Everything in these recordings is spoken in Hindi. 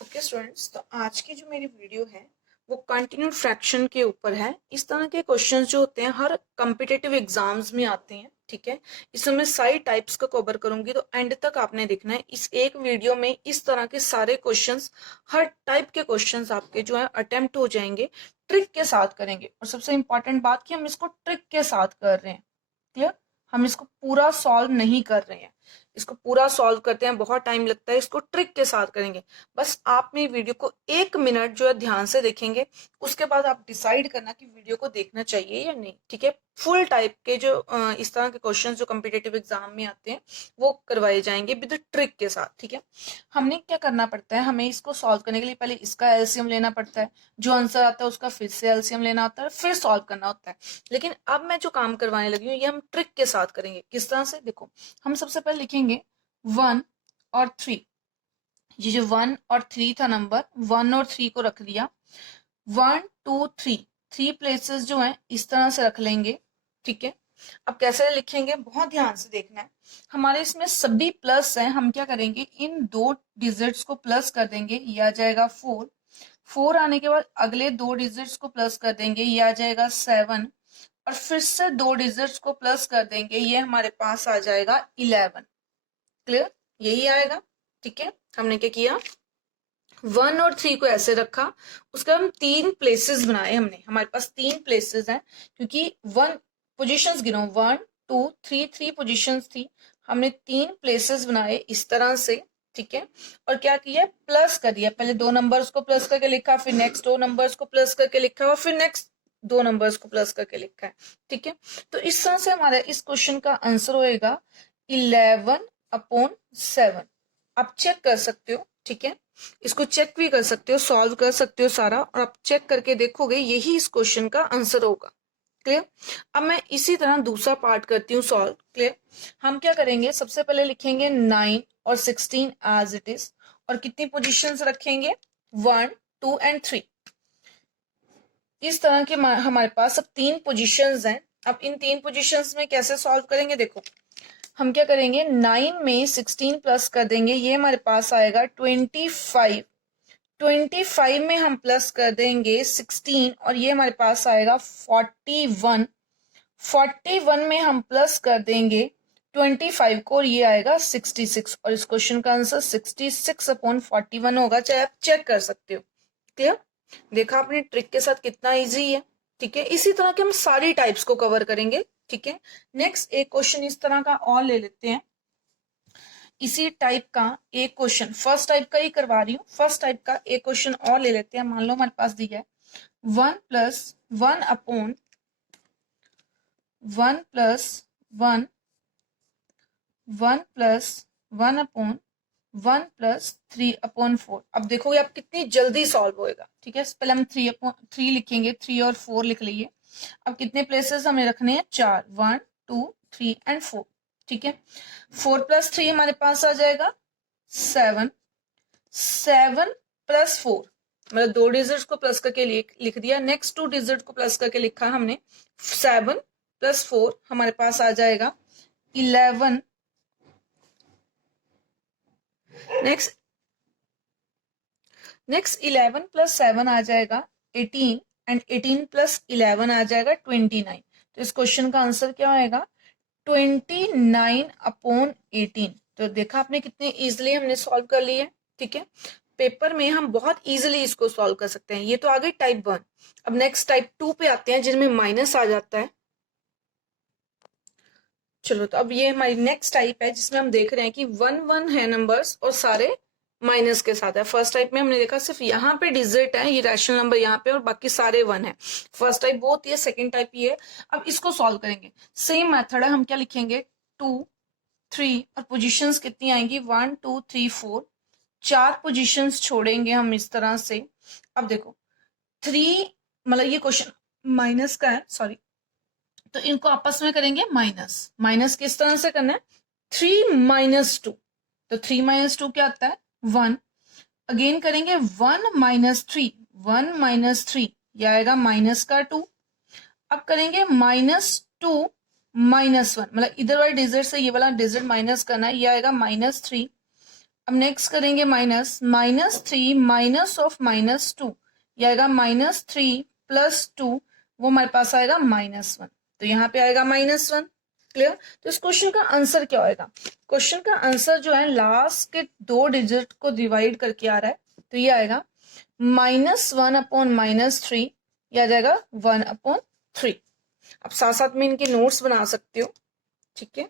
ओके स्टूडेंट्स, तो आज की जो मेरी वीडियो है वो कंटिन्यूड फ्रैक्शन के ऊपर है। इस तरह के क्वेश्चंस जो होते हैं हर कॉम्पिटिटिव एग्जाम्स में आते हैं। ठीक है, इसमें मैं सारी टाइप्स का कवर करूंगी, तो एंड तक आपने देखना है। इस एक वीडियो में इस तरह के सारे क्वेश्चंस, हर टाइप के क्वेश्चंस आपके जो है अटेम्प्ट हो जाएंगे, ट्रिक के साथ करेंगे। और सबसे इंपॉर्टेंट बात कि हम इसको ट्रिक के साथ कर रहे हैं। क्लियर? हम इसको पूरा सॉल्व नहीं कर रहे हैं। इसको पूरा सॉल्व करते हैं बहुत टाइम लगता है, इसको ट्रिक के साथ करेंगे। बस आप मेरी वीडियो को 1 मिनट जो है ध्यान से देखेंगे, उसके बाद आप डिसाइड करना कि वीडियो को देखना चाहिए या नहीं। ठीक है, फुल टाइप के जो इस तरह के क्वेश्चंस जो कॉम्पिटिटिव एग्जाम में आते हैं वो करवाए जाएंगे विद ट्रिक के साथ। ठीक है, हमने क्या करना पड़ता है, हमें इसको सॉल्व करने के लिए पहले इसका एलसीएम लेना पड़ता है, जो आंसर आता है उसका फिर से एलसीएम लेना होता है, फिर सॉल्व करना होता है। लेकिन अब मैं जो काम करवाने लगी हूँ ये हम ट्रिक के साथ करेंगे। किस तरह से, देखो, हम सबसे पहले लिखेंगे 1 और 3। ये जो 1 और 3 था, नंबर 1 और 3 को रख दिया। 1 2 3, 3 प्लेसेस जो है इस तरह से रख लेंगे। ठीक है, अब कैसे लिखेंगे बहुत ध्यान से देखना है। हमारे इसमें सभी प्लस है, हम क्या करेंगे, इन दो डिजिट्स को प्लस कर देंगे, ये आ जाएगा 4। 4 आने के बाद अगले दो डिजिट्स को प्लस कर देंगे, ये आ जाएगा 7। और फिर से दो डिजिट्स को प्लस कर देंगे, ये हमारे पास आ जाएगा 11। क्लियर? यही आएगा। ठीक है, हमने क्या किया, 1 और 3 को ऐसे रखा, उसका हम 3 प्लेसेस बनाए। हमने, हमारे पास 3 प्लेसेस हैं, क्योंकि 1 पोजिशंस गिनो, 1 2 3, 3 पोजिशंस थी। हमने 3 प्लेसेस बनाए इस तरह से। ठीक है, और क्या किया, प्लस कर दिया। पहले 2 नंबर्स को प्लस करके लिखा, फिर नेक्स्ट 2 नंबर्स को प्लस करके लिखा, और फिर नेक्स्ट 2 नंबर्स को प्लस करके लिखा है। ठीक है, तो इस तरह से हमारा इस क्वेश्चन का आंसर होएगा 11/7। आप चेक कर सकते हो। ठीक है, इसको चेक भी कर सकते हो, सॉल्व कर सकते हो सारा, और आप चेक करके देखोगे यही इस क्वेश्चन का आंसर होगा। क्लियर? अब मैं इसी तरह दूसरा पार्ट करती हूँ सॉल्व। क्लियर? हम क्या करेंगे, सबसे पहले लिखेंगे 9 और 16 एज इट इज, और कितनी पोजीशंस रखेंगे, 1 2 और 3। इस तरह के हमारे पास अब 3 पोजीशंस हैं। अब इन 3 पोजीशंस में कैसे सॉल्व करेंगे, देखो, हम क्या करेंगे, 9 में 16 प्लस कर देंगे, ये हमारे पास आएगा 25। 25 में हम प्लस कर देंगे 16, और ये हमारे पास आएगा 41। 41 में हम प्लस कर देंगे 25 को, और ये आएगा 66। और इस क्वेश्चन का आंसर 66/41 होगा, चाहे आप चेक कर सकते हो। क्लियर? देखा आपने ट्रिक के साथ कितना इजी है। ठीक है, इसी तरह के हम सारी टाइप्स को कवर करेंगे। ठीक है, नेक्स्ट एक क्वेश्चन इस तरह का और ले लेते हैं। इसी टाइप का एक क्वेश्चन, फर्स्ट टाइप का ही करवा रही हूँ, फर्स्ट टाइप का एक क्वेश्चन और ले लेते हैं। मान लो हमारे पास दिया है 1 + 1/1 + 1 1 + 1/1 + 3/4। अब देखोगे आप कितनी जल्दी सॉल्व होएगा। ठीक है, पहले हम 3 लिखेंगे, 3 और 4 लिख लीजिए। अब कितने प्लेसेस हमें रखने हैं, 4, 1 2 3 एंड 4। ठीक है, 4 + 3 हमारे पास आ जाएगा 7। 7 + 4, मतलब 2 डिजिट्स को प्लस करके लिख दिया, नेक्स्ट 2 डिजिट को प्लस करके लिखा हमने। 7 + 4 हमारे पास आ जाएगा 11। नेक्स्ट 11 + 7 आ जाएगा 18, एंड 18 + 11 आ जाएगा 29। तो इस क्वेश्चन का आंसर क्या आएगा, 29/18। तो देखा आपने कितने इजिली हमने सॉल्व कर लिया है। ठीक है, पेपर में हम बहुत इजीली इसको सॉल्व कर सकते हैं। ये तो आ गई टाइप 1। अब नेक्स्ट टाइप 2 पे आते हैं, जिनमें माइनस आ जाता है। चलो, तो अब ये हमारी नेक्स्ट टाइप है, जिसमें हम देख रहे हैं कि 1 1 है नंबर्स, और सारे माइनस के साथ है। फर्स्ट टाइप में हमने देखा सिर्फ यहाँ पे डिजिट है, ये रैशनल नंबर यहाँ पे, और बाकी सारे 1 है। फर्स्ट टाइप वो होती है, सेकेंड टाइप ये है। अब इसको सॉल्व करेंगे, सेम मेथड है। हम क्या लिखेंगे, 2 3, और पोजीशंस कितनी आएंगी, 1 2 3 4। 4 पोजीशंस छोड़ेंगे हम इस तरह से। अब देखो 3, मतलब ये क्वेश्चन माइनस का है, सॉरी, तो इनको आपस में करेंगे माइनस। माइनस किस तरह से करना है, 3 - 2। तो 3 - 2 क्या आता है, 1। अगेन करेंगे 1 - 3, 1 - 3, यह आएगा माइनस का 2। अब करेंगे -2 - 1, मतलब इधर वाले डिजिट से ये वाला डिजिट माइनस करना है, ये आएगा -3। अब नेक्स्ट करेंगे माइनस, -3 माइनस ऑफ -2, ये आएगा -3 + 2, वो हमारे पास आएगा -1, तो यहाँ पे आएगा -1। क्लियर। तो इस क्वेश्चन का आंसर क्या होगा? क्वेश्चन का आंसर जो है लास्ट के 2 डिजिट को डिवाइड करके आ रहा है, तो ये आएगा -1/-3, ये आ जाएगा 1/3। अब साथ साथ में इनके नोट्स बना सकते हो, ठीक है।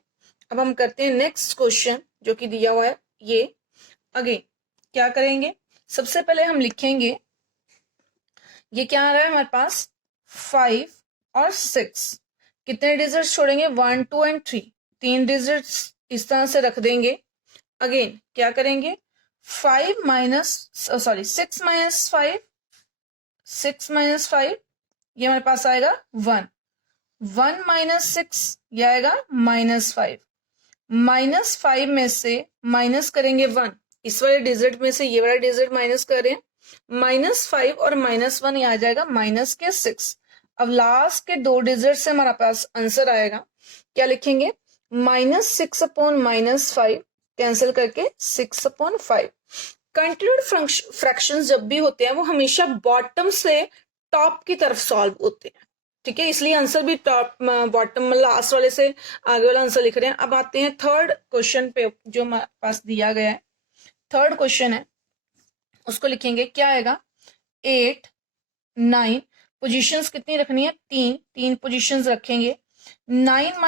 अब हम करते हैं नेक्स्ट क्वेश्चन जो कि दिया हुआ है। ये अगेन क्या करेंगे, सबसे पहले हम लिखेंगे, ये क्या आ रहा है हमारे पास 5 और 6, कितने डिजिट्स छोड़ेंगे 1 2 एंड 3, 3 डिजिट्स इस तरह से रख देंगे। अगेन क्या करेंगे 5 माइनस सॉरी 6 माइनस 5, 6 माइनस 5, ये हमारे पास आएगा 1, 1 माइनस 6, ये आएगा -5, -5 में से माइनस करेंगे 1, इस वाले डिजिट में से ये वाला डिजिट माइनस करें, -5 और -1, ये आ जाएगा -6। अब लास्ट के 2 डिजिट से हमारा पास आंसर आएगा, क्या लिखेंगे -6/-5, कैंसिल करके 6/5। कंटिन्यूड फ्रैक्शंस जब भी होते हैं वो हमेशा बॉटम से टॉप की तरफ सॉल्व होते हैं, ठीक है, इसलिए आंसर भी टॉप बॉटम लास्ट वाले से आगे वाला आंसर लिख रहे हैं। अब आते हैं थर्ड क्वेश्चन पे जो हमारे पास दिया गया है। थर्ड क्वेश्चन है, उसको लिखेंगे, क्या आएगा 8 9, पोजीशंस कितनी रखनी है 3 पोजीशंस रखेंगे। 9 -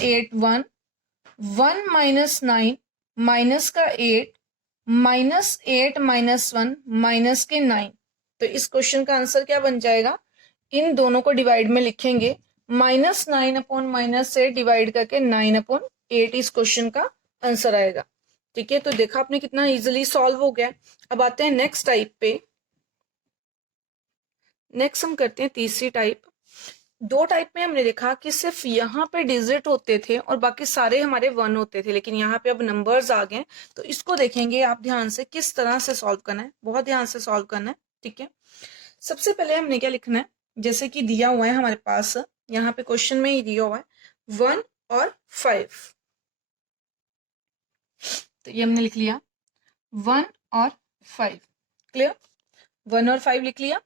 8 1, 1 - 9 माइनस का 8, -8 - 1 माइनस के 9। तो इस क्वेश्चन का आंसर क्या बन जाएगा, इन दोनों को डिवाइड में लिखेंगे, -9/-8 डिवाइड करके 9/8 इस क्वेश्चन का आंसर आएगा, ठीक है। तो देखा आपने कितना इजीली सॉल्व हो गया। अब आते हैं नेक्स्ट टाइप पे। नेक्स्ट हम करते हैं तीसरी टाइप। 2 टाइप में हमने देखा कि सिर्फ यहाँ पे डिजिट होते थे और बाकी सारे हमारे 1 होते थे, लेकिन यहाँ पे अब नंबर्स आ गए। तो इसको देखेंगे आप ध्यान से किस तरह से सॉल्व करना है, बहुत ध्यान से सॉल्व करना है, ठीक है। सबसे पहले हमने क्या लिखना है, जैसे कि दिया हुआ है हमारे पास, यहाँ पे क्वेश्चन में ही दिया हुआ है 1 और 5, तो ये हमने लिख लिया 1 और 5। क्लियर, 1 और 5 लिख लिया।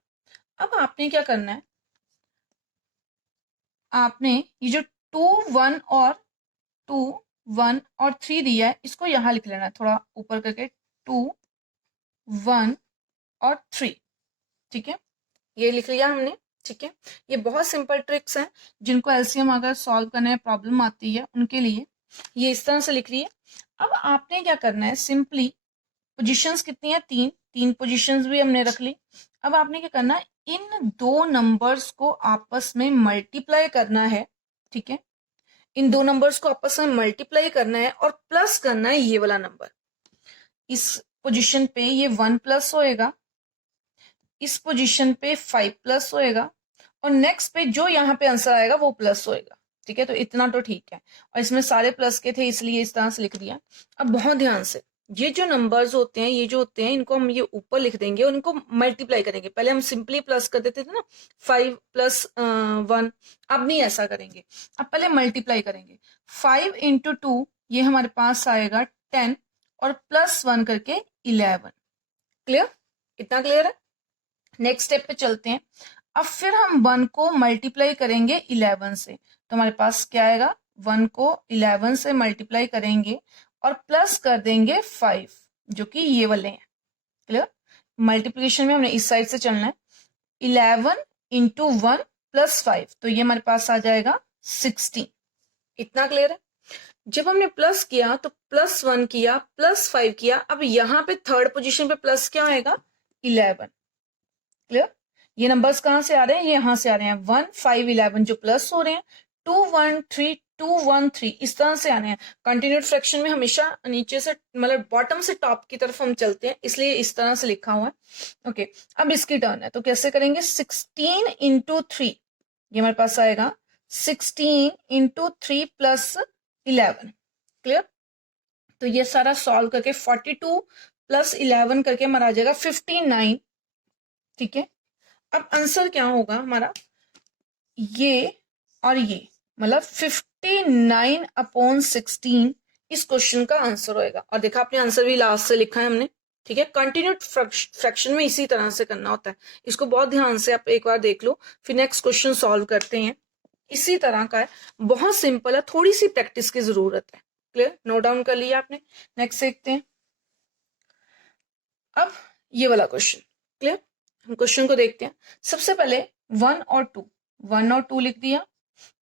अब आपने क्या करना है, आपने ये जो 2 1 और 2 1 और 3 दिया है, इसको यहां लिख लेना है, थोड़ा ऊपर करके 2 1 और 3, ठीक है, ये लिख लिया हमने, ठीक है। ये बहुत सिंपल ट्रिक्स हैं, जिनको एलसीएम अगर सॉल्व करने में प्रॉब्लम आती है उनके लिए ये इस तरह से लिख रही है। अब आपने क्या करना है, सिंपली पोजीशंस कितनी है 3 पोजीशंस भी हमने रख ली। अब आपने क्या करना है, इन 2 नंबर्स को आपस में मल्टीप्लाई करना है, ठीक है, इन 2 नंबर्स को आपस में मल्टीप्लाई करना है और प्लस करना है ये वाला नंबर। इस पोजीशन पे ये 1 प्लस होएगा, इस पोजीशन पे 5 प्लस होएगा, और नेक्स्ट पे जो यहाँ पे आंसर आएगा वो प्लस होएगा, ठीक है। तो इतना तो ठीक है, और इसमें सारे प्लस के थे इसलिए इस तरह से लिख दिया। अब बहुत ध्यान से, ये जो नंबर्स होते हैं, ये जो होते हैं, इनको हम ये ऊपर लिख देंगे और इनको मल्टीप्लाई करेंगे। पहले हम सिंपली प्लस कर देते थे ना, 5 + 1, अब नहीं ऐसा करेंगे, अब पहले मल्टीप्लाई करेंगे। 5 × 2 ये हमारे पास आएगा 10 और +1 करके 11। क्लियर, इतना क्लियर है। नेक्स्ट स्टेप पे चलते हैं। अब फिर हम 1 को मल्टीप्लाई करेंगे 11 से, तो हमारे पास क्या आएगा, 1 को 11 से मल्टीप्लाई करेंगे और प्लस कर देंगे 5, जो कि ये वाले हैं। क्लियर, मल्टीप्लिकेशन में हमने इस साइड से चलना है, 11 × 1 + 5, तो ये हमारे पास आ जाएगा 16। इतना क्लियर है। जब हमने प्लस किया तो +1 किया, +5 किया, अब यहाँ पे थर्ड पोजीशन पे प्लस क्या आएगा 11। क्लियर, ये नंबर्स कहां से आ रहे हैं, ये यहां से आ रहे हैं, 1 5 11 जो प्लस हो रहे हैं, 2 1 3 2 1 3 इस तरह से आ रहे हैं। कंटिन्यूड फ्रैक्शन में हमेशा नीचे से मतलब बॉटम से टॉप की तरफ हम चलते हैं, इसलिए इस तरह से लिखा हुआ है। ओके, अब इसकी टर्न है, तो कैसे करेंगे, 16 × 3, ये हमारे पास आएगा 16 × 3 + 11। क्लियर, तो ये सारा सॉल्व करके 42 + 11 करके हमारा आ जाएगा 59, ठीक है। अब आंसर क्या होगा हमारा, ये और ये, मतलब 59/16, इस क्वेश्चन का आंसर होएगा। और देखा आपने आंसर भी लास्ट से लिखा है हमने, ठीक है। कंटिन्यूड फ्रैक्शन में इसी तरह से करना होता है, इसको बहुत ध्यान से आप एक बार देख लो, फिर नेक्स्ट क्वेश्चन सॉल्व करते हैं। इसी तरह का है, बहुत सिंपल है, थोड़ी सी प्रैक्टिस की जरूरत है। क्लियर, नोट डाउन कर लिया आपने। नेक्स्ट देखते हैं अब ये वाला क्वेश्चन। क्लियर, हम क्वेश्चन को देखते हैं। सबसे पहले 1 और 2, 1 और 2 लिख दिया।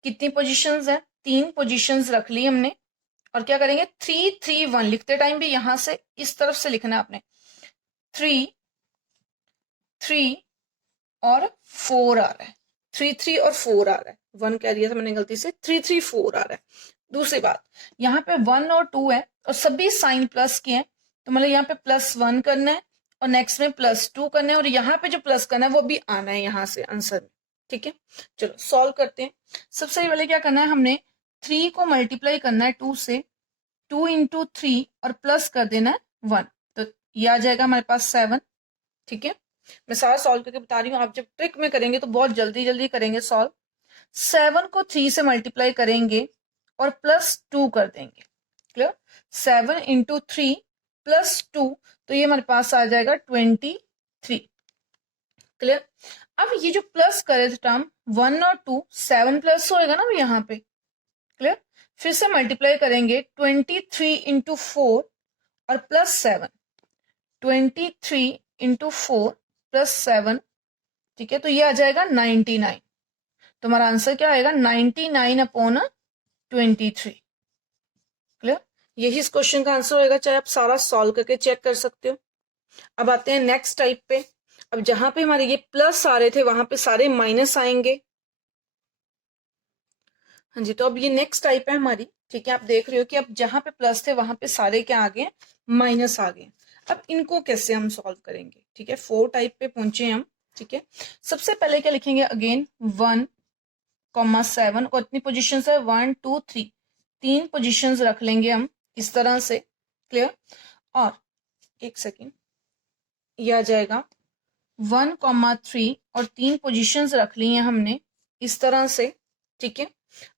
कितनी पोजीशंस है, 3 पोजीशंस रख ली हमने। और क्या करेंगे, 3 3 1 लिखते टाइम भी यहां से इस तरफ से लिखना है आपने। 3 3 और 4 आ रहा है, 3 3 और 4 आ रहा है। 1 कह दिया था मैंने गलती से, 3 3 4 आ रहा है। दूसरी बात, यहाँ पे 1 और 2 है और सभी साइन प्लस के हैं, तो मतलब यहाँ पे +1 करना है और नेक्स्ट में +2 करना है, और यहाँ पे जो प्लस करना है वो भी आना है यहाँ से आंसर में। ठीक है, चलो सॉल्व करते हैं। सबसे पहले क्या करना है, हमने 3 को मल्टीप्लाई करना है 2 से, 2 × 3 और प्लस कर देना है 1, तो ये आ जाएगा हमारे पास 7। ठीक है, मैं सारा सॉल्व करके बता रही हूँ, आप जब ट्रिक में करेंगे तो बहुत जल्दी जल्दी करेंगे सॉल्व। 7 को 3 से मल्टीप्लाई करेंगे और +2 कर देंगे। क्लियर, 7 × 3 +2, तो ये हमारे पास आ जाएगा 23। क्लियर, अब ये जो प्लस करे थे टर्म 1 और 2, 7 प्लस होएगा ना यहाँ पे। क्लियर, फिर से मल्टीप्लाई करेंगे 23 × 4 और +7, 23 × 4 +7, ठीक है, तो ये आ जाएगा 99। तो हमारा आंसर क्या आएगा, 99/23। क्लियर, यही इस क्वेश्चन का आंसर होगा, चाहे आप सारा सॉल्व करके चेक कर सकते हो। अब आते हैं नेक्स्ट टाइप पे। अब जहां पे हमारे ये प्लस आ रहे थे वहां पे सारे माइनस आएंगे। हाँ जी, तो अब ये नेक्स्ट टाइप है हमारी। ठीक है, आप देख रहे हो कि अब जहां पे प्लस थे वहां पे सारे क्या आ गए, माइनस आ गए। अब इनको कैसे हम सॉल्व करेंगे। ठीक है, 4 टाइप पे पहुंचे हम। ठीक है, सबसे पहले क्या लिखेंगे, अगेन 1,7 और इतनी पोजिशन है 1 2 3, 3 पोजिशन रख लेंगे हम इस तरह से। क्लियर, और एक सेकेंड, यह आ जाएगा 1,3 और 3 पोजीशंस रख ली हैं हमने इस तरह से। ठीक है,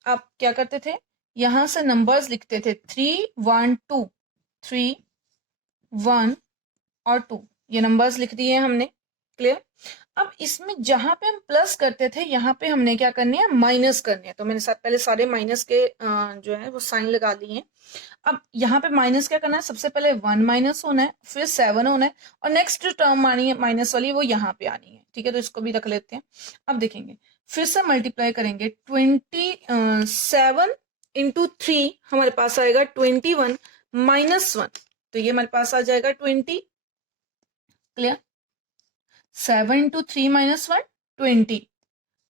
आप क्या करते थे, यहां से नंबर्स लिखते थे 3 1 2, 3 1 और 2, ये नंबर्स लिख दिए हमने। क्लियर, अब इसमें जहां पे हम प्लस करते थे यहाँ पे हमने क्या करनी है, माइनस करनी है। तो मैंने पहले सारे माइनस के जो है वो साइन लगा दिए हैं। अब यहाँ पे माइनस क्या करना है, सबसे पहले 1 माइनस होना है, फिर 7 होना है, और नेक्स्ट जो टर्म आनी है माइनस वाली वो यहाँ पे आनी है। ठीक है, तो इसको भी रख लेते हैं। अब देखेंगे, फिर से मल्टीप्लाई करेंगे 27 × 3 हमारे पास आएगा 21 -1, तो ये हमारे पास आ जाएगा 20। क्लियर, 7 × 3 -1 20।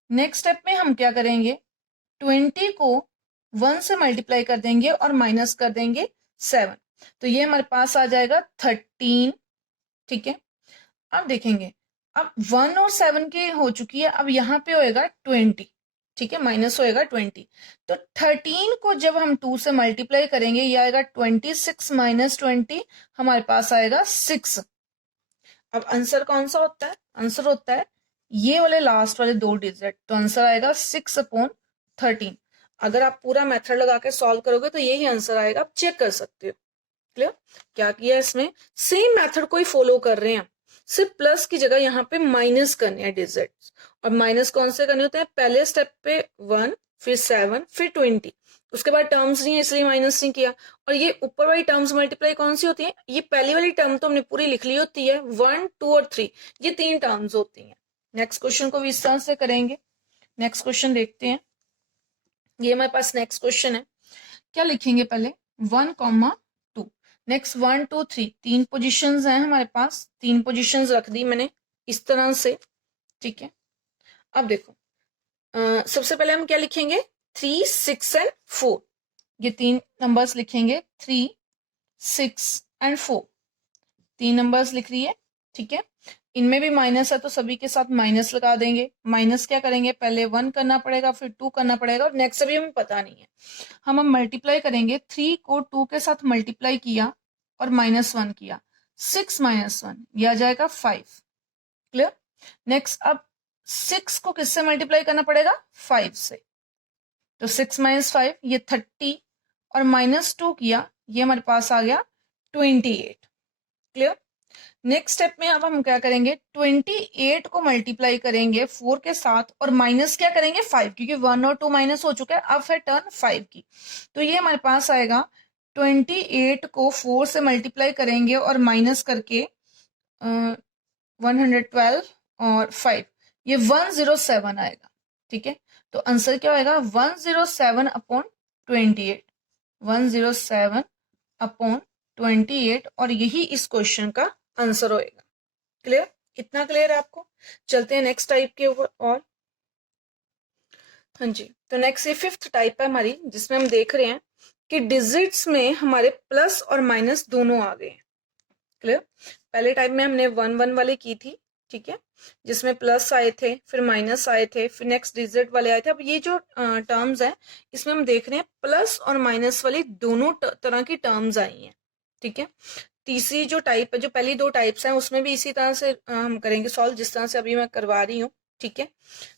नेक्स्ट स्टेप में हम क्या करेंगे, 20 को 1 से मल्टीप्लाई कर देंगे और माइनस कर देंगे 7, तो ये हमारे पास आ जाएगा 13। ठीक है, अब देखेंगे, अब 1 और 7 के हो चुकी है, अब यहाँ पे होएगा 20। ठीक है, माइनस होएगा 20, तो 13 को जब हम 2 से मल्टीप्लाई करेंगे ये आएगा 26 - 20, हमारे पास आएगा 6। अब आंसर कौन सा होता है, आंसर होता है ये वाले लास्ट वाले 2 डिजिट, तो आंसर आएगा 6/13। अगर आप पूरा मेथड लगा के सॉल्व करोगे तो यही आंसर आएगा, आप चेक कर सकते हो। क्लियर, क्या किया इसमें, सेम मेथड को ही फॉलो कर रहे हैं, सिर्फ प्लस की जगह यहाँ पे माइनस करने हैं डिजिट्स। और माइनस कौन से करने होते हैं, पहले स्टेप पे 1, फिर 7, फिर 20, उसके बाद टर्म्स नहीं है इसलिए माइनस नहीं किया। और ये ऊपर वाली टर्म्स मल्टीप्लाई कौन सी होती है, ये पहली वाली टर्म तो हमने पूरी लिख ली होती है, 1 2 और 3, ये 3 टर्म्स होती हैं। नेक्स्ट क्वेश्चन को भी इस तरह से करेंगे। नेक्स्ट क्वेश्चन देखते हैं, ये हमारे पास नेक्स्ट क्वेश्चन है। क्या लिखेंगे, पहले 1, 2, नेक्स्ट 1 2 3, 3 पोजीशंस हैं हमारे पास, 3 पोजीशंस रख दी मैंने इस तरह से। ठीक है, अब देखो, सबसे पहले हम क्या लिखेंगे, 3 6 और 4, ये 3 नंबर्स लिखेंगे, 3 6 और 4, 3 नंबर्स लिख रही है। ठीक है, इनमें भी माइनस है तो सभी के साथ माइनस लगा देंगे। माइनस क्या करेंगे, पहले 1 करना पड़ेगा, फिर 2 करना पड़ेगा, और नेक्स्ट अभी हमें पता नहीं है। हम मल्टीप्लाई करेंगे, 3 को 2 के साथ मल्टीप्लाई किया और -1 किया, 6 - 1, यह आ जाएगा 5। क्लियर, नेक्स्ट अब 6 को किससे मल्टीप्लाई करना पड़ेगा, 5 से, तो 6 - 5 ये 30, और -2 किया, ये हमारे पास आ गया 28। क्लियर। नेक्स्ट स्टेप में अब हम क्या करेंगे, 28 को मल्टीप्लाई करेंगे 4 के साथ और माइनस क्या करेंगे 5, क्योंकि 1 और 2 माइनस हो चुका है, अब है टर्न 5 की। तो ये हमारे पास आएगा 28 को 4 से मल्टीप्लाई करेंगे और माइनस करके 112 और 5, ये 107 आएगा। ठीक है, तो आंसर क्या आएगा 107 अपॉन 28, 107 अपॉन 28, और यही इस क्वेश्चन का आंसर होएगा। क्लियर, इतना क्लियर है आपको। चलते हैं नेक्स्ट टाइप के ऊपर। और हाँ जी, तो नेक्स्ट ये 5th टाइप है हमारी, जिसमें हम देख रहे हैं कि डिजिट्स में हमारे प्लस और माइनस दोनों आ गए हैं। क्लियर, पहले टाइप में हमने 1 1 वाले की थी, ठीक है, जिसमें प्लस आए थे, फिर माइनस आए थे, फिर नेक्स्ट डिजिट वाले आए थे। अब ये जो टर्म्स है, इसमें हम देख रहे हैं प्लस और माइनस वाली दोनों तरह की टर्म्स आई हैं। ठीक है, तीसरी जो टाइप है, जो पहली 2 टाइप्स हैं, उसमें भी इसी तरह से हम करेंगे सॉल्व, जिस तरह से अभी मैं करवा रही हूँ। ठीक है,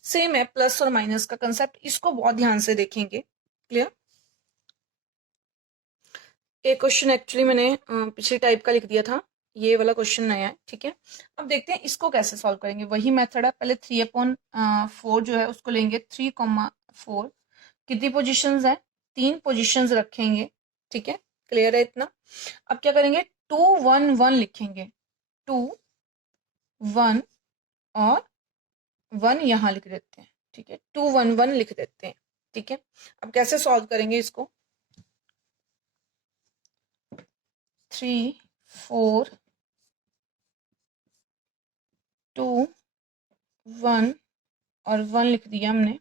सेम है प्लस और माइनस का कंसेप्ट, इसको बहुत ध्यान से देखेंगे। क्लियर, एक क्वेश्चन एक्चुअली मैंने पिछली टाइप का लिख दिया था, ये वाला क्वेश्चन नया है। ठीक है, अब देखते हैं इसको कैसे सॉल्व करेंगे। वही मेथड है, पहले 3/4 जो है उसको लेंगे, 3,4 कितनी पोजीशंस है, 3 पोजीशंस रखेंगे। ठीक है, क्लियर है इतना। अब क्या करेंगे, 2 1 1 लिखेंगे, 2 1 और 1 यहाँ लिख देते हैं। ठीक है, 2 1 1 लिख देते हैं। ठीक है, अब कैसे सॉल्व करेंगे इसको, 3 4 2 1 और 1 लिख दिया हमने।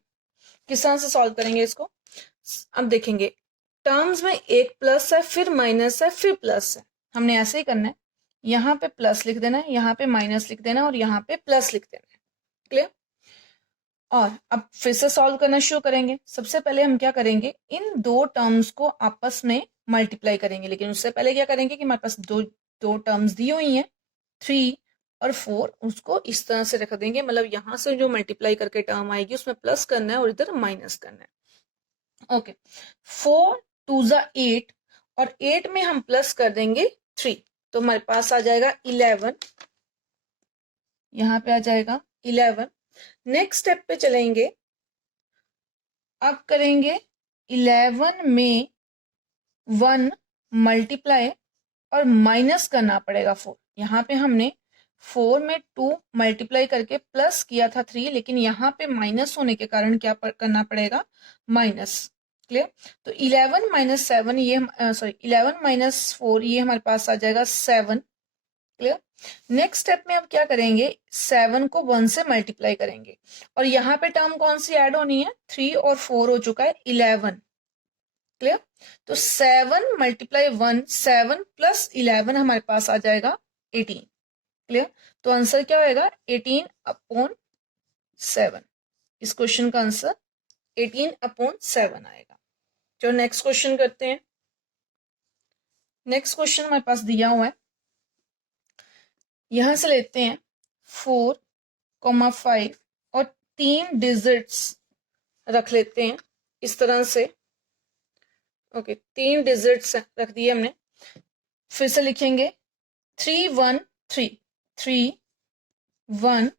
किस तरह से सॉल्व करेंगे इसको, अब देखेंगे, टर्म्स में एक प्लस है, फिर माइनस है, फिर प्लस है। हमने ऐसे ही करना है, यहाँ पे प्लस लिख देना है, यहाँ पे माइनस लिख देना है और यहाँ पे प्लस लिख देना है। क्लियर, और अब फिर से सॉल्व करना शुरू करेंगे। सबसे पहले हम क्या करेंगे, इन 2 टर्म्स को आपस में मल्टीप्लाई करेंगे, लेकिन उससे पहले क्या करेंगे कि हमारे पास दो टर्म्स दी हुई हैं, 3 और 4, उसको इस तरह से रख देंगे, मतलब यहाँ से जो मल्टीप्लाई करके टर्म आएगी उसमें प्लस करना है और इधर माइनस करना है। ओके, 4 2 8 और 8 में हम प्लस कर देंगे 3, तो हमारे पास आ जाएगा 11, यहाँ पे आ जाएगा 11। नेक्स्ट स्टेप पे चलेंगे, अब करेंगे 11 में 1 मल्टीप्लाई और माइनस करना पड़ेगा 4। यहाँ पे हमने 4 में 2 मल्टीप्लाई करके प्लस किया था 3, लेकिन यहाँ पे माइनस होने के कारण क्या करना पड़ेगा, माइनस। क्लियर, तो 11 माइनस 7 ये 11 माइनस 4 ये हमारे पास आ जाएगा 7। क्लियर, नेक्स्ट स्टेप में अब क्या करेंगे, 7 को 1 से मल्टीप्लाई करेंगे और यहाँ पे टर्म कौन सी ऐड होनी है, 3 और 4 हो चुका है 11। क्लियर, तो 7 मल्टीप्लाई 1, 7 प्लस 11 हमारे पास आ जाएगा 18। क्लियर, तो आंसर क्या होएगा 18 अपॉन 7। इस क्वेश्चन का आंसर 18 अपॉन 7 आएगा। जो नेक्स्ट क्वेश्चन करते हैं, नेक्स्ट क्वेश्चन हमारे पास दिया हुआ है, यहां से लेते हैं 4,5 और 3 डिजिट्स रख लेते हैं इस तरह से। ओके, 3 डिजिट्स रख दिए हमने, फिर से लिखेंगे 3 1 3 3 1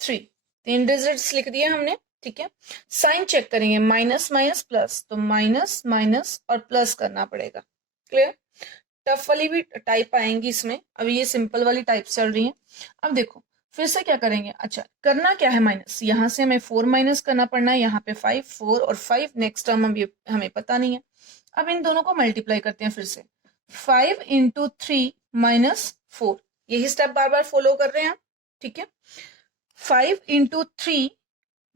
3, 3 डिजिट्स लिख दिए हमने। ठीक है, साइन चेक करेंगे, माइनस माइनस प्लस, तो माइनस माइनस और प्लस करना पड़ेगा। क्लियर, टफ वाली भी टाइप आएंगी इसमें, अभी ये सिंपल वाली टाइप चल रही है। अब देखो फिर से क्या करेंगे, अच्छा करना क्या है, माइनस, यहाँ से हमें 4 माइनस करना पड़ना है, यहाँ पे 5, 4 और 5 नेक्स्ट टर्म हमें पता नहीं है। अब इन दोनों को मल्टीप्लाई करते हैं फिर से, 5 इंटू 3 माइनस 4, यही स्टेप बार बार फॉलो कर रहे हैं। ठीक है, 5 इंटू 3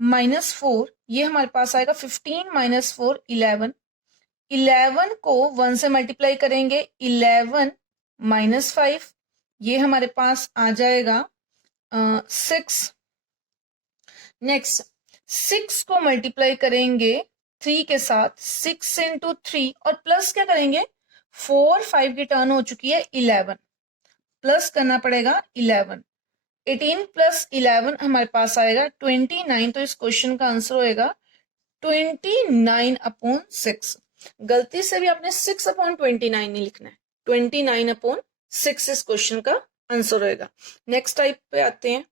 माइनस 4, ये हमारे पास आएगा 15 माइनस 4 11। 11 को 1 से मल्टीप्लाई करेंगे, 11 माइनस 5, ये हमारे पास आ जाएगा 6। नेक्स्ट 6 को मल्टीप्लाई करेंगे 3 के साथ, 6 इंटू 3 और प्लस क्या करेंगे, 4 5 की टर्न हो चुकी है 11, प्लस करना पड़ेगा 11। 18 प्लस 11 हमारे पास आएगा 29, तो इस क्वेश्चन का आंसर होएगा 29 अपॉन 6। गलती से भी आपने 6/29 नहीं लिखना है, 29/6 इस क्वेश्चन का आंसर होएगा। नेक्स्ट टाइप पे आते हैं।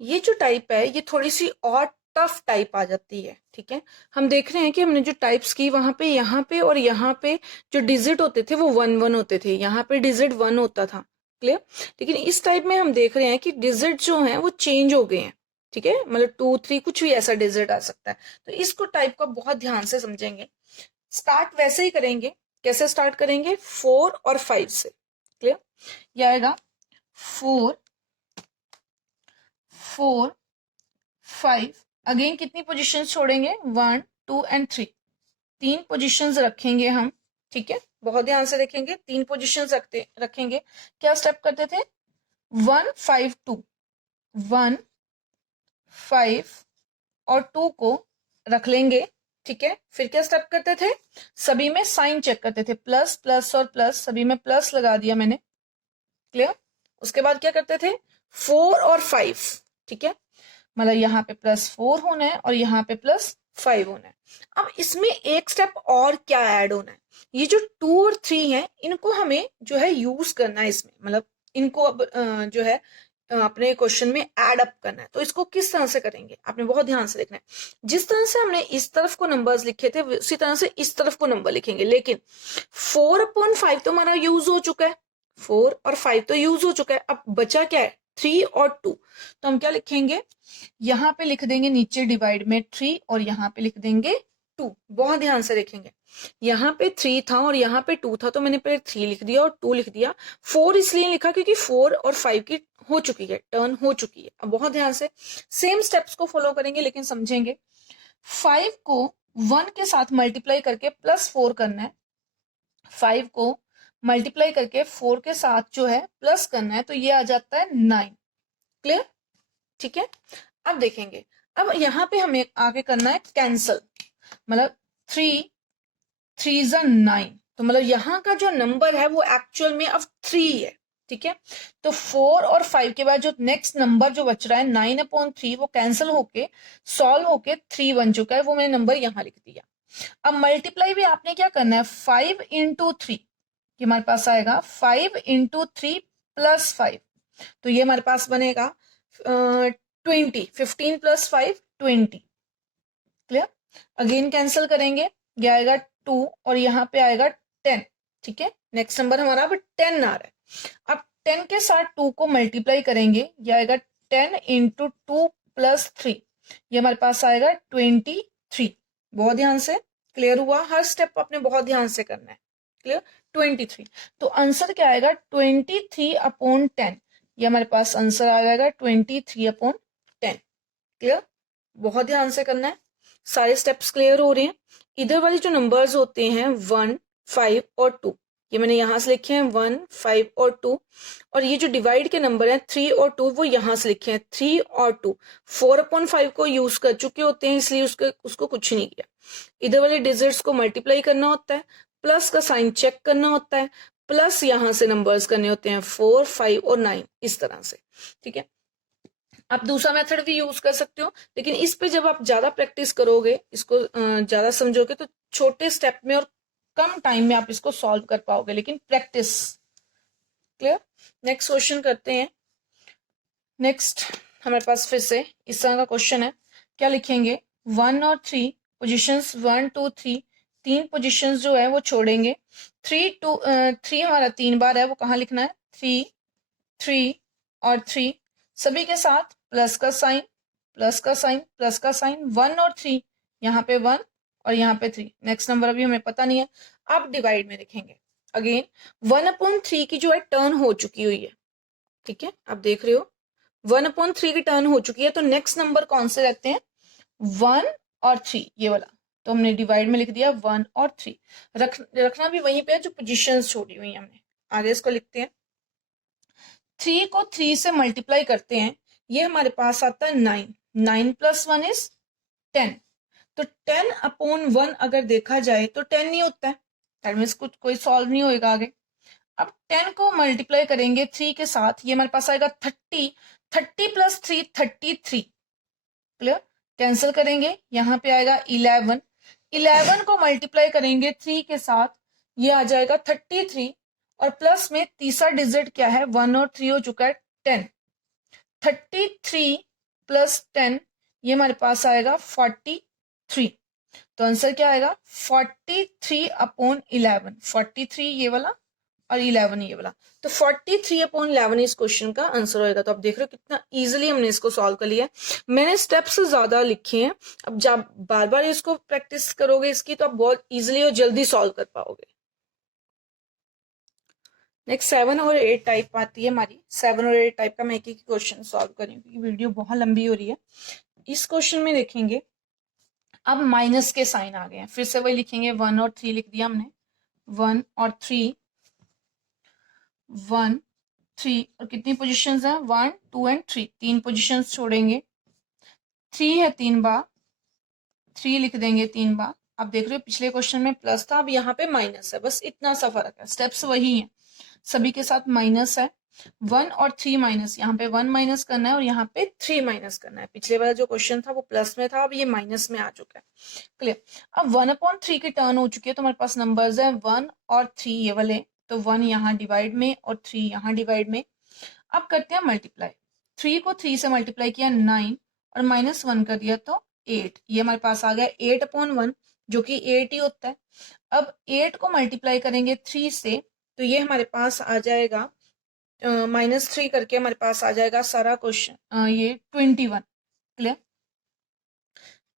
ये जो टाइप है ये थोड़ी सी और टफ टाइप आ जाती है, ठीक है। हम देख रहे हैं कि हमने जो टाइप्स की वहां पे यहाँ पे और यहाँ पे जो डिजिट होते थे वो 1 1 होते थे, यहाँ पे डिजिट 1 होता था, क्लियर। लेकिन इस टाइप में हम देख रहे हैं कि डिजिट जो है वो चेंज हो गए हैं, ठीक है, मतलब 2 3 कुछ भी ऐसा डिजिट आ सकता है। तो इसको टाइप का बहुत ध्यान से समझेंगे। स्टार्ट वैसे ही करेंगे, कैसे स्टार्ट करेंगे, 4 और 5 से, क्लियर। ये आएगा 4 4 5, अगेन कितनी पोजीशंस छोड़ेंगे, 1 2 एंड 3, 3 पोजीशंस रखेंगे हम, ठीक है। बहुत ध्यान से देखेंगे, 3 पोजीशंस रखेंगे। क्या स्टेप करते थे, 1 5 2, 1 5 और 2 को रख लेंगे, ठीक है। फिर क्या स्टेप करते थे, सभी में साइन चेक करते थे, प्लस प्लस और प्लस, सभी में प्लस लगा दिया मैंने, क्लियर। उसके बाद क्या करते थे, 4 और 5, ठीक है, मतलब यहाँ पे +4 होना है और यहाँ पे +5 होना है। अब इसमें एक स्टेप और क्या ऐड होना है, ये जो 2 और 3 है इनको हमें जो है यूज करना है इसमें, मतलब इनको अब जो है अपने क्वेश्चन में ऐड अप करना है। तो इसको किस तरह से करेंगे, आपने बहुत ध्यान से देखना है। जिस तरह से हमने इस तरफ को नंबर्स लिखे थे उसी तरह से इस तरफ को नंबर लिखेंगे, लेकिन 4/5 तो हमारा यूज हो चुका है, 4 और 5 तो यूज हो चुका है, अब बचा क्या है, 3 और 2। तो हम क्या लिखेंगे, यहाँ पे लिख देंगे नीचे डिवाइड में 3 और यहाँ पे लिख देंगे 2। बहुत ध्यान से देखेंगे, यहाँ पे 3 था और यहाँ पे 2 था, तो मैंने पहले 3 लिख दिया और 2 लिख दिया। 4 इसलिए लिखा क्योंकि 4 और 5 की हो चुकी है, टर्न हो चुकी है। अब बहुत ध्यान से सेम स्टेप्स को फॉलो करेंगे लेकिन समझेंगे। 5 को 1 के साथ मल्टीप्लाई करके +4 करना है, 5 को मल्टीप्लाई करके 4 के साथ जो है प्लस करना है, तो ये आ जाता है 9, क्लियर, ठीक है। अब देखेंगे, अब यहाँ पे हमें आगे करना है कैंसल, मतलब 3 3 ज़ा 9, तो मतलब यहाँ का जो नंबर है वो एक्चुअल में अब 3 है, ठीक है। तो 4 और 5 के बाद जो नेक्स्ट नंबर जो बच रहा है 9/3, वो कैंसिल होके सॉल्व होके 3 बन चुका है, वो मैंने नंबर यहाँ लिख दिया। अब मल्टीप्लाई भी आपने क्या करना है, 5 × 3, ये हमारे पास आएगा 5 × 3 + 5, तो ये हमारे पास बनेगा 20, 15 + 5 20, क्लियर। अगेन कैंसिल करेंगे, ये आएगा 2 और यहाँ पे आएगा 10, ठीक है। नेक्स्ट नंबर हमारा अब 10 आ रहा है। अब 10 के साथ 2 को मल्टीप्लाई करेंगे, ये आएगा 10 × 2 + 3, ये हमारे पास आएगा 23। बहुत ध्यान से, क्लियर हुआ, हर स्टेप आपने बहुत ध्यान से करना है, क्लियर। 23, तो आंसर क्या आएगा, 23/10, ये हमारे पास आंसर आ जाएगा 23/10, क्लियर। बहुत ध्यान से करना है, सारे स्टेप्स क्लियर हो रहे हैं। इधर वाले जो नंबर्स होते हैं 1 5 और 2, ये मैंने यहां से लिखे हैं 1 5 और 2, और ये जो डिवाइड के नंबर हैं 3 और 2 वो यहां से लिखे हैं 3 और 2। 4/5 को यूज कर चुके होते हैं इसलिए उसको कुछ नहीं किया। इधर वाले डिजिट्स को मल्टीप्लाई करना होता है, प्लस का साइन चेक करना होता है, प्लस यहां से नंबर्स करने होते हैं 4 5 और 9, इस तरह से, ठीक है। आप दूसरा मेथड भी यूज कर सकते हो, लेकिन इस पे जब आप ज्यादा प्रैक्टिस करोगे, इसको ज्यादा समझोगे, तो छोटे स्टेप में और कम टाइम में आप इसको सॉल्व कर पाओगे, लेकिन प्रैक्टिस, क्लियर। नेक्स्ट क्वेश्चन करते हैं। नेक्स्ट हमारे पास फिर से इस तरह का क्वेश्चन है, क्या लिखेंगे, 1 और 3 पोजिशंस, 1 2 3, 3 पोजिशंस जो है वो छोड़ेंगे। 3 हमारा 3 बार है, वो कहाँ लिखना है, 3 3 और 3, सभी के साथ प्लस का साइन, प्लस का साइन, प्लस का साइन, 1 और 3, यहाँ पे 1 और यहाँ पे 3, नेक्स्ट नंबर अभी हमें पता नहीं है। अब डिवाइड में लिखेंगे, अगेन 1/3 की जो है टर्न हो चुकी हुई है, ठीक है। आप देख रहे हो 1/3 की टर्न हो चुकी है, तो नेक्स्ट नंबर कौन से रहते हैं, 1 और 3, ये वाला, तो हमने डिवाइड में लिख दिया 1 और 3। रखना भी वहीं पे है जो पोजीशंस छोड़ी हुई है हमने। आगे इसको लिखते हैं, 3 को 3 से मल्टीप्लाई करते हैं, ये हमारे पास आता है 9, 9 + 1 = 10, तो 10/1 अगर देखा जाए तो 10 नहीं होता है, दैट मीन्स कुछ कोई सॉल्व नहीं होएगा आगे। अब 10 को मल्टीप्लाई करेंगे 3 के साथ, ये हमारे पास आएगा 30, 30 + 3 33, क्लियर। कैंसिल करेंगे, यहाँ पे आएगा 11, 11 को मल्टीप्लाई करेंगे 3 के साथ, ये आ जाएगा 33, और प्लस में तीसरा डिजिट क्या है, 1 और 3 हो चुका है 10। 33 प्लस 10, ये हमारे पास आएगा 43। तो आंसर क्या आएगा, 43/11। 43 ये वाला और 11 ये वाला, तो 43/11 इस क्वेश्चन का आंसर होएगा। तो आप देख रहे हो कितना इजीली हमने इसको सॉल्व कर लिया है। मैंने स्टेप्स ज्यादा लिखे हैं, अब जब बार बार इसको प्रैक्टिस करोगे इसकी, तो आप बहुत इजीली और जल्दी सॉल्व कर पाओगे। नेक्स्ट 7 और 8 टाइप आती है हमारी। 7 और 8 टाइप का मैं एक एक क्वेश्चन सॉल्व करूंगी क्योंकि वीडियो बहुत लंबी हो रही है। इस क्वेश्चन में देखेंगे, अब माइनस के साइन आ गए हैं, फिर से वही लिखेंगे, 1 और 3 लिख दिया हमने, 1 और 3, 1 3, और कितनी पोजीशंस हैं, 1 2 एंड 3, 3 पोजीशंस छोड़ेंगे। 3 है 3 बार, 3 लिख देंगे 3 बार। आप देख रहे हो पिछले क्वेश्चन में प्लस था, अब यहाँ पे माइनस है, बस इतना सा फर्क है, स्टेप्स वही हैं, सभी के साथ माइनस है। 1 और 3 माइनस, यहाँ पे 1 माइनस करना है और यहाँ पे 3 माइनस करना है। पिछले वाला जो क्वेश्चन था वो प्लस में था, अब ये माइनस में आ चुका है। क्लियर। अब 1/3 की टर्न हो चुकी है, तो हमारे पास नंबर्स है 1 और 3 ये वाले, तो 1 यहाँ डिवाइड में और 3 यहाँ डिवाइड में। अब करते हैं मल्टीप्लाई, 3 को 3 से मल्टीप्लाई किया 9, और -1 कर दिया तो 8, ये हमारे पास आ गया 8/1, जो कि 8 ही होता है। अब 8 को मल्टीप्लाई करेंगे 3 से, तो ये हमारे पास आ जाएगा -3 करके हमारे पास आ जाएगा सारा क्वेश्चन ये 21। क्लियर।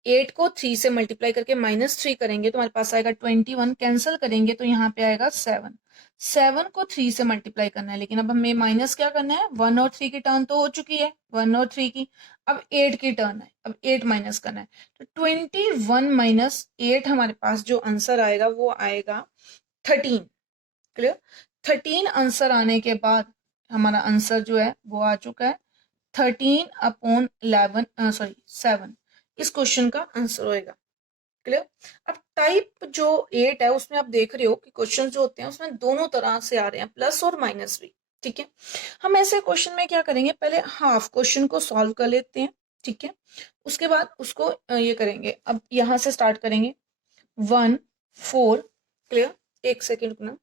8 को 3 से मल्टीप्लाई करके -3 करेंगे तो हमारे पास आएगा 21, कैंसिल करेंगे तो यहाँ पे आएगा 7। 7 को 3 से मल्टीप्लाई करना है, लेकिन अब हमें माइनस क्या करना है, 1 और 3 की टर्न तो हो चुकी है, 1 और 3 की, अब 8 की टर्न है, अब 8 माइनस करना है, तो 21 माइनस 8 हमारे पास जो आंसर आएगा वो आएगा 13। क्लियर। 13 आंसर आने के बाद हमारा आंसर जो है वो आ चुका है 13/11, सॉरी 7, इस क्वेश्चन का आंसर होएगा। क्लियर। अब टाइप जो 8 है उसमें आप देख रहे हो कि क्वेश्चन जो होते हैं उसमें दोनों तरह से आ रहे हैं, प्लस और माइनस भी। ठीक है, हम ऐसे क्वेश्चन में क्या करेंगे, पहले हाफ क्वेश्चन को सॉल्व कर लेते हैं। ठीक है, उसके बाद उसको ये करेंगे। अब यहां से स्टार्ट करेंगे 1 4। क्लियर, एक सेकेंड रुकना।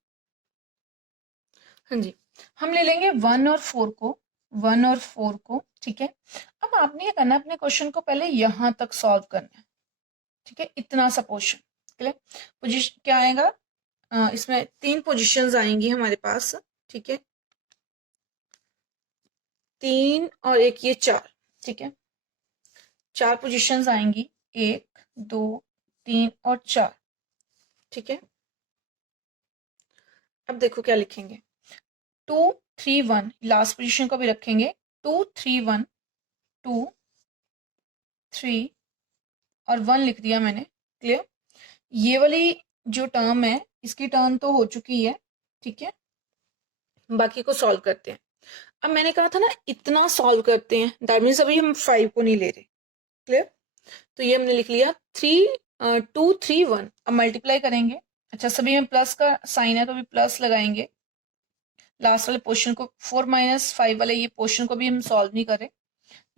हाँ जी, हम ले लेंगे 1 और 4 को, 1 और 4 को। ठीक है, अब आपने ये करना है, अपने क्वेश्चन को पहले यहां तक सॉल्व करना है। ठीक है, इतना सा पोर्शन। क्लियर। पोजीशन क्या आएगा, इसमें 3 पोजीशंस आएंगी हमारे पास। ठीक है, 3 और 1 ये 4। ठीक है, 4 पोजीशंस आएंगी, 1 2 3 और 4। ठीक है, अब देखो क्या लिखेंगे, 2 3 1, लास्ट पोजीशन को भी रखेंगे, 2 3 1 2 3 और 1 लिख दिया मैंने। क्लियर। ये वाली जो टर्म है इसकी टर्म तो हो चुकी है। ठीक है, बाकी को सॉल्व करते हैं। अब मैंने कहा था ना इतना सॉल्व करते हैं, दैट मीन्स अभी हम 5 को नहीं ले रहे। क्लियर, तो ये हमने लिख लिया 2 3 1। अब मल्टीप्लाई करेंगे, अच्छा सभी में प्लस का साइन है तो भी प्लस लगाएंगे। लास्ट वाले पोर्शन को 4 - 5 वाले ये पोर्शन को भी हम सॉल्व नहीं करें।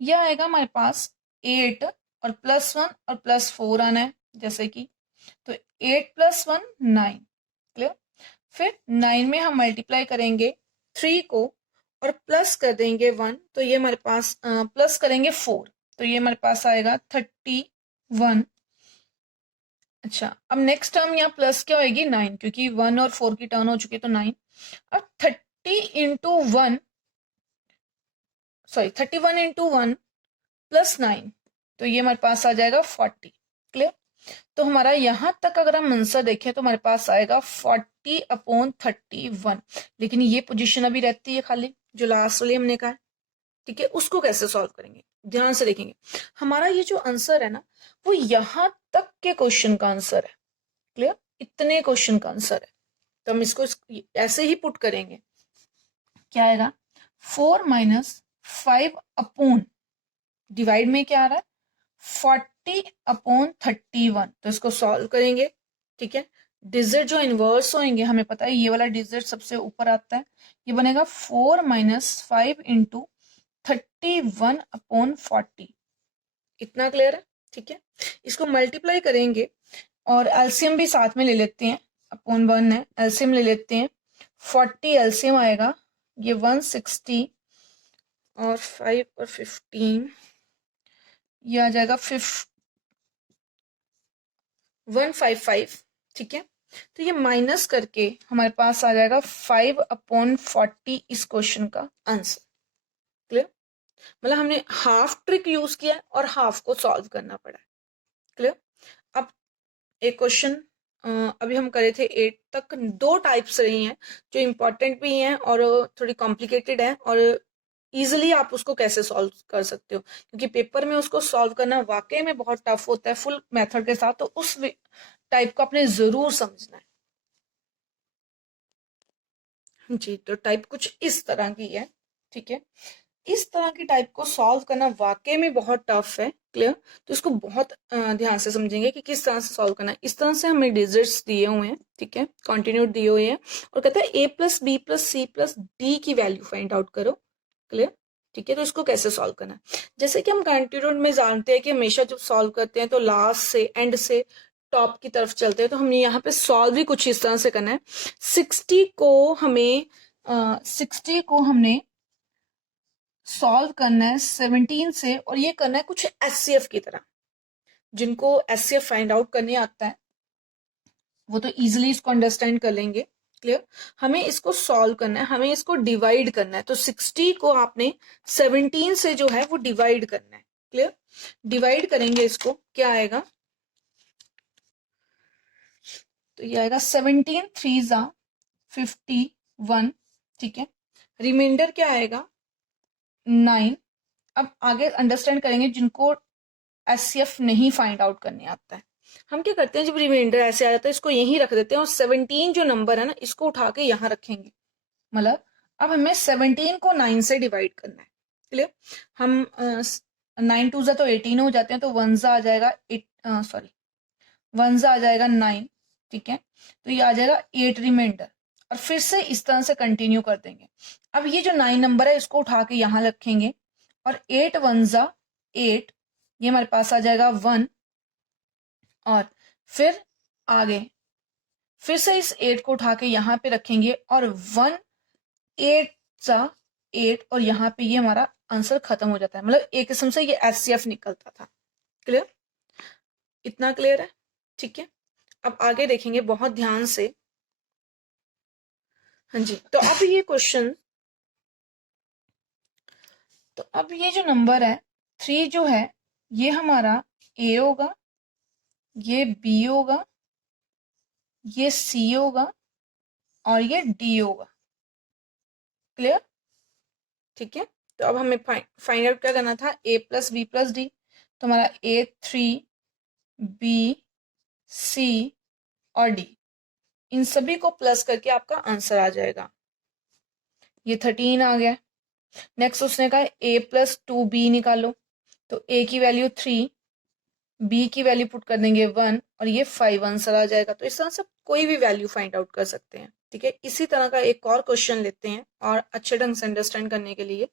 यह आएगा हमारे पास 8 और +1 और +4 आना है, जैसे कि तो 8 + 1 9। क्लियर। फिर 9 में हम मल्टीप्लाई करेंगे 3 को और प्लस कर देंगे 1, तो ये हमारे पास प्लस करेंगे 4, तो ये हमारे पास आएगा 31। अच्छा, अब नेक्स्ट टर्म यहाँ प्लस क्या होगी, 9, क्योंकि 1 और 4 की टर्न हो चुकी है तो 9। अब 31 × 1 + 9, तो ये हमारे पास आ जाएगा 40। क्लियर। तो हमारा यहां तक अगर हम आंसर देखें तो हमारे पास आएगा 40/31, लेकिन ये पोजीशन अभी रहती है खाली, जो लास्ट वाली हमने कहा। ठीक है, उसको कैसे सॉल्व करेंगे, ध्यान से देखेंगे। हमारा ये जो आंसर है ना वो यहां तक के क्वेश्चन का आंसर है। क्लियर, इतने क्वेश्चन का आंसर है, तो हम इसको ऐसे ही पुट करेंगे। क्या आएगा, 4 - 5 डिवाइड में क्या आ रहा है, 40/31, तो इसको सॉल्व करेंगे। ठीक है, डिजिट जो इनवर्स होंगे हमें पता है, ये वाला डिजिट सबसे ऊपर आता है, ये बनेगा 4 - 5 × 31/40। इतना क्लियर है। ठीक है, इसको मल्टीप्लाई करेंगे और एलसीएम भी साथ में ले लेते हैं, अपॉन 1 है, एलसीएम ले लेते हैं, 40 एलसीएम आएगा, ये 160 और 5 और 15 ये आ जाएगा 155, ठीक है। तो ये माइनस करके हमारे पास आ जाएगा 5/40 इस क्वेश्चन का आंसर। क्लियर? मतलब हमने हाफ ट्रिक यूज किया और हाफ को सॉल्व करना पड़ा है। क्लियर? अब एक क्वेश्चन अभी हम करे थे 8 तक, 2 टाइप्स रही हैं जो इम्पोर्टेंट भी हैं और थोड़ी कॉम्प्लिकेटेड है, और इजिली आप उसको कैसे सॉल्व कर सकते हो, क्योंकि पेपर में उसको सॉल्व करना वाकई में बहुत टफ होता है फुल मेथड के साथ, तो उस टाइप को आपने जरूर समझना है। जी, तो टाइप कुछ इस तरह की है, ठीक है। इस तरह की टाइप को सॉल्व करना वाकई में बहुत टफ है। क्लियर? तो इसको बहुत ध्यान से समझेंगे कि किस तरह से सॉल्व करना है। इस तरह से हमें डिजिट्स दिए हुए हैं, ठीक है, कॉन्टिन्यूड दिए हुए हैं, और कहता है a plus B plus C plus D की वैल्यू फाइंड आउट करो। क्लियर? ठीक है, तो इसको कैसे सॉल्व करना है? जैसे कि हम कॉन्टिन्यूड में जानते हैं कि हमेशा जब सॉल्व करते हैं तो लास्ट से एंड से टॉप की तरफ चलते हैं, तो हमने यहाँ पे सॉल्व भी कुछ इस तरह से करना है। 60 को हमने सॉल्व करना है 17 से, और ये करना है कुछ एचसीएफ की तरह। जिनको एचसीएफ फाइंड आउट करने आता है वो तो इजीली इसको अंडरस्टैंड कर लेंगे। क्लियर? हमें इसको सॉल्व करना है, हमें इसको डिवाइड करना है, तो 60 को आपने 17 से जो है वो डिवाइड करना है। क्लियर? डिवाइड करेंगे इसको, क्या आएगा? तो ये आएगा 17 3 जा 51, ठीक है। रिमाइंडर क्या आएगा? 9। अब आगे अंडरस्टैंड करेंगे जिनको एचसीएफ नहीं फाइंड आउट करने आता है। हम क्या करते हैं, जब रिमाइंडर ऐसे आ जाता है इसको यहीं रख देते हैं, और 17 जो नंबर है ना इसको उठा के यहाँ रखेंगे। मतलब अब हमें 17 को 9 से डिवाइड करना है। क्लियर? हम 9 2 जा तो 18 हो जाते हैं, तो 1 जा आ जाएगा 1 जा आ जाएगा 9, ठीक है। तो ये आ जाएगा 8 रिमाइंडर, और फिर से इस तरह से कंटिन्यू कर देंगे। अब ये जो 9 नंबर है इसको उठा के यहाँ रखेंगे, और 8 1 जा 8, ये हमारे पास आ जाएगा 1, और फिर आगे फिर से इस 8 को उठा के यहाँ पे रखेंगे, और 1 8 सा 8, और यहाँ पे ये हमारा आंसर खत्म हो जाता है। मतलब एक किस्म से ये एचसीएफ निकलता था। क्लियर? इतना क्लियर है? ठीक है। अब आगे देखेंगे बहुत ध्यान से। हाँ जी, तो अब ये क्वेश्चन, तो अब ये जो नंबर है 3 जो है ये हमारा ए होगा, ये बी होगा, ये सी होगा, और ये डी होगा। क्लियर? ठीक है। तो अब हमें फाइंड आउट क्या करना था? ए प्लस बी प्लस डी। तो हमारा A3 B C और D, इन सभी को प्लस करके आपका आंसर आ जाएगा। ये 13 आ गया। नेक्स्ट उसने कहा A प्लस 2B निकालो, तो A की वैल्यू 3, B की वैल्यू पुट कर देंगे 1, और ये 5 आंसर आ जाएगा। तो इस तरह से कोई भी वैल्यू फाइंड आउट कर सकते हैं। ठीक है, इसी तरह का एक और क्वेश्चन लेते हैं और अच्छे ढंग से अंडरस्टैंड करने के लिए।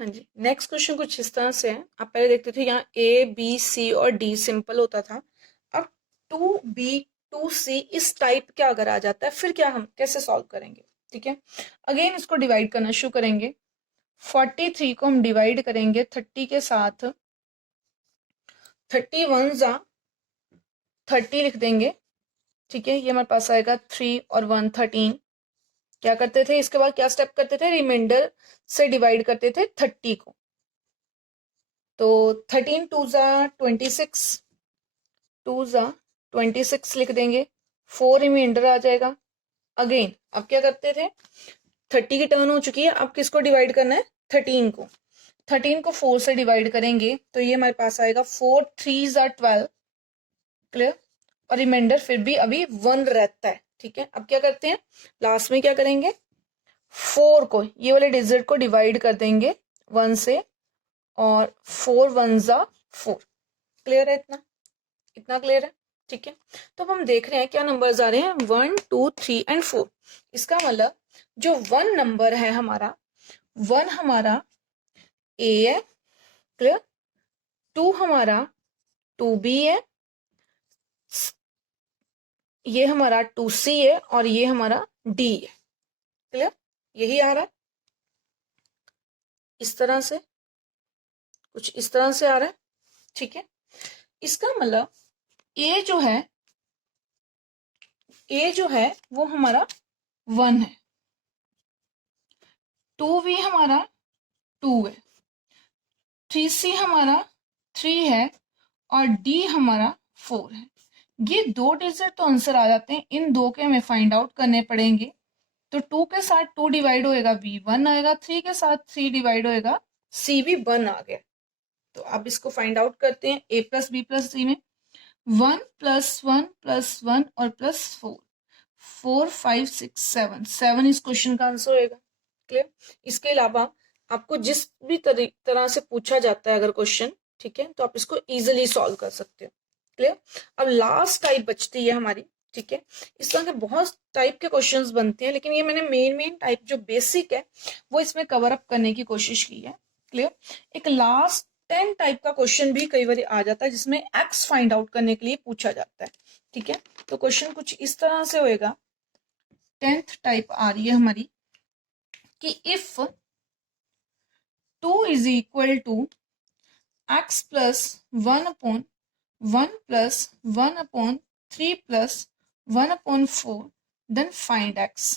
हाँ जी, नेक्स्ट क्वेश्चन कुछ इस तरह से है। आप पहले देखते थे यहाँ A B C और D सिंपल होता था। अब 2B 2C इस टाइप का अगर आ जाता है फिर क्या, हम कैसे सॉल्व करेंगे? ठीक है, अगेन इसको डिवाइड करना शुरू करेंगे। 43 को हम डिवाइड करेंगे 30 के साथ, 31 जा 30 लिख देंगे। ठीक है, ये हमारे पास आएगा 3 और 1 13। क्या करते थे इसके बाद, क्या स्टेप करते थे? रिमाइंडर से डिवाइड करते थे 30 को। तो 13 2 जा 26, 2 जा 26 लिख देंगे, 4 रिमाइंडर आ जाएगा। अगेन अब क्या करते थे, 30 की टर्न हो चुकी है, अब किसको डिवाइड करना है? 13 को। 13 को 4 से डिवाइड करेंगे तो ये हमारे पास आएगा 4 3 जा 12। क्लियर? और रिमाइंडर फिर भी अभी 1 रहता है। ठीक है, अब क्या करते हैं, लास्ट में क्या करेंगे, 4 को, ये वाले डिजिट को डिवाइड कर देंगे 1 से, और 4 1 जा 4। क्लियर है? इतना इतना क्लियर है? ठीक है, तो अब हम देख रहे हैं क्या नंबर्स आ रहे हैं, 1 2 3 एंड 4। इसका मतलब जो 1 नंबर है हमारा, 1 हमारा ए है। क्लियर? 2 हमारा 2B है, ये हमारा 2C है और ये हमारा D है। क्लियर? यही आ रहा है इस तरह से, कुछ इस तरह से आ रहा है। ठीक है, इसका मतलब A जो है वो हमारा 1 है, 2V हमारा 2 है, 3C हमारा 3 है और D हमारा 4 है। ये 2 डिजिट तो आंसर आ जाते हैं, इन दो के हमें फाइंड आउट करने पड़ेंगे। तो 2 के साथ 2 डिवाइड होएगा V 1 आएगा, 3 के साथ 3 डिवाइड होएगा C भी 1 आ गया। तो अब इसको फाइंड आउट करते हैं A plus B plus C में। 1 प्लस 1 प्लस 1 और प्लस 4, 4 5 6 7, 7 इस क्वेश्चन का आंसर होएगा। क्लियर? इसके अलावा आपको जिस भी तरह से पूछा जाता है अगर क्वेश्चन, ठीक है, तो आप इसको इजीली सॉल्व कर सकते हो। क्लियर? अब लास्ट टाइप बचती है हमारी। ठीक है, इस तरह के बहुत टाइप के क्वेश्चंस बनते हैं, लेकिन ये मैंने मेन टाइप जो बेसिक है वो इसमें कवर अप करने की कोशिश की है। क्लियर? एक लास्ट 10 टाइप का क्वेश्चन भी कई बार आ जाता है जिसमें एक्स फाइंड आउट करने के लिए पूछा जाता है। ठीक है, तो क्वेश्चन कुछ इस तरह से होएगा। 10th टाइप आ रही है हमारी कि if 2 is equal to x plus 1 upon 1 plus 1 upon 3 plus 1 upon 4 then find x।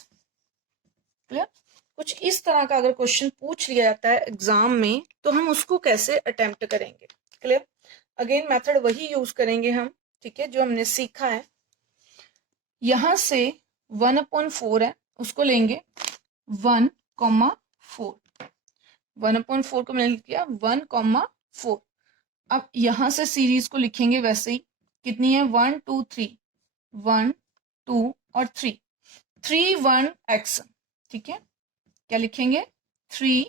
Clear? कुछ इस तरह का अगर क्वेश्चन पूछ लिया जाता है एग्जाम में तो हम उसको कैसे अटेम्प्ट करेंगे। क्लियर? अगेन मेथड वही यूज करेंगे हम, ठीक है, जो हमने सीखा है। यहां से 1/4 है, उसको लेंगे 1,4, 1/4 को मैंने लिख दिया 1,4। अब यहां से सीरीज को लिखेंगे वैसे ही, कितनी है 1 2 3, 1 2 और 3, 3 1 x। ठीक है, क्या लिखेंगे 3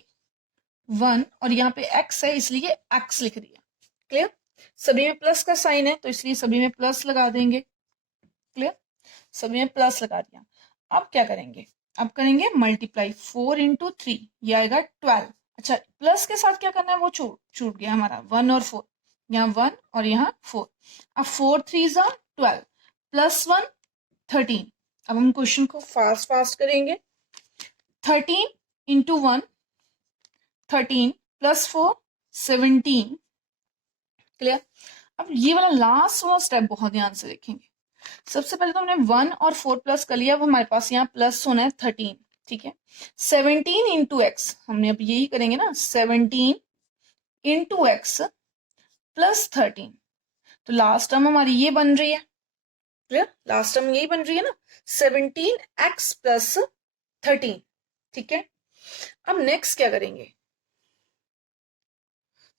1 और यहाँ पे x है इसलिए x लिख दिया। क्लियर? सभी में प्लस का साइन है तो इसलिए सभी में प्लस लगा देंगे। क्लियर? सभी में प्लस लगा दिया। अब क्या करेंगे, अब करेंगे मल्टीप्लाई 4 इंटू 3, ये आएगा 12। अच्छा, प्लस के साथ क्या करना है वो छूट गया हमारा 1 और 4, यहाँ 1 और यहाँ 4। अब 4 3 जा 12 प्लस 1 13। अब हम क्वेश्चन को फास्ट करेंगे। 13 इंटू 1 13 प्लस 4 17। क्लियर? अब ये वाला लास्ट वाला स्टेप बहुत ध्यान से देखेंगे। सबसे पहले तो हमने 1 और 4 प्लस कर लिया, अब हमारे पास यहाँ प्लस होना है 13। ठीक है, 17 इंटू एक्स, हमने अब यही करेंगे ना, 17 इंटू एक्स प्लस 13। तो लास्ट टर्म हमारी ये बन रही है। क्लियर? लास्ट टर्म यही बन रही है ना, 17x प्लस 13। ठीक है, अब नेक्स्ट क्या करेंगे,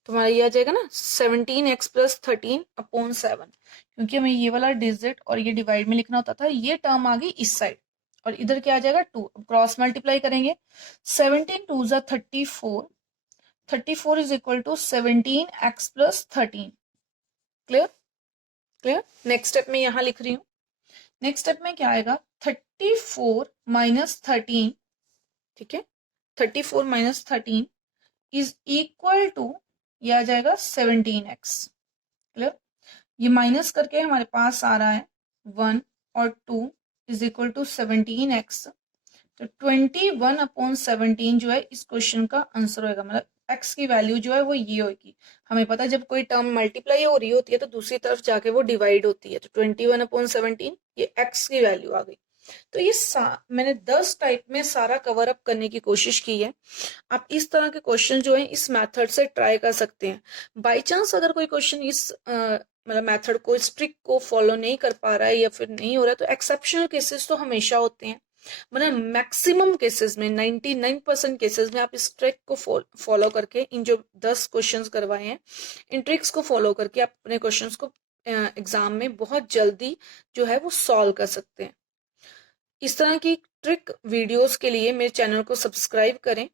तुम्हारा ये आ जाएगा ना 17x प्लस 13 अपॉन 7, क्योंकि हमें ये वाला डिजिट और ये डिवाइड में लिखना होता था, ये टर्म आ गई इस साइड और इधर क्या आ जाएगा 2। क्रॉस मल्टीप्लाई करेंगे, 17 2 जा 34, 34 is equal to 17x plus 13। Clear? Clear? Next step में यहां लिख रही हूं। नेक्स्ट स्टेप में क्या आएगा 34 माइनस 13। ठीक है, 34 माइनस 13 इज इक्वल टू, ये आ जाएगा 17x। क्लियर? ये माइनस करके हमारे पास आ रहा है 1 और 2 इज इक्वल टू 17x। तो 21/17 जो है इस क्वेश्चन का आंसर होगा, मतलब x की वैल्यू जो है वो ये होगी। हमें पता है जब कोई टर्म मल्टीप्लाई हो रही होती है तो दूसरी तरफ जाके वो डिवाइड होती है, तो 21/17 ये x की वैल्यू आ गई। तो ये मैंने 10 टाइप में सारा कवर अप करने की कोशिश की है। आप इस तरह के क्वेश्चन जो है इस मेथड से ट्राई कर सकते हैं। बाय चांस अगर कोई क्वेश्चन इस मतलब मेथड को, इस ट्रिक को फॉलो नहीं कर पा रहा है या फिर नहीं हो रहा है, तो एक्सेप्शनल केसेस तो हमेशा होते हैं, मतलब मैक्सिमम केसेस में 99% केसेस में आप इस ट्रिक को फॉलो करके, इन जो 10 क्वेश्चंस करवाए हैं इन ट्रिक्स को फॉलो करके आप अपने क्वेश्चंस को एग्जाम में बहुत जल्दी जो है वो सॉल्व कर सकते हैं। इस तरह की ट्रिक वीडियोस के लिए मेरे चैनल को सब्सक्राइब करें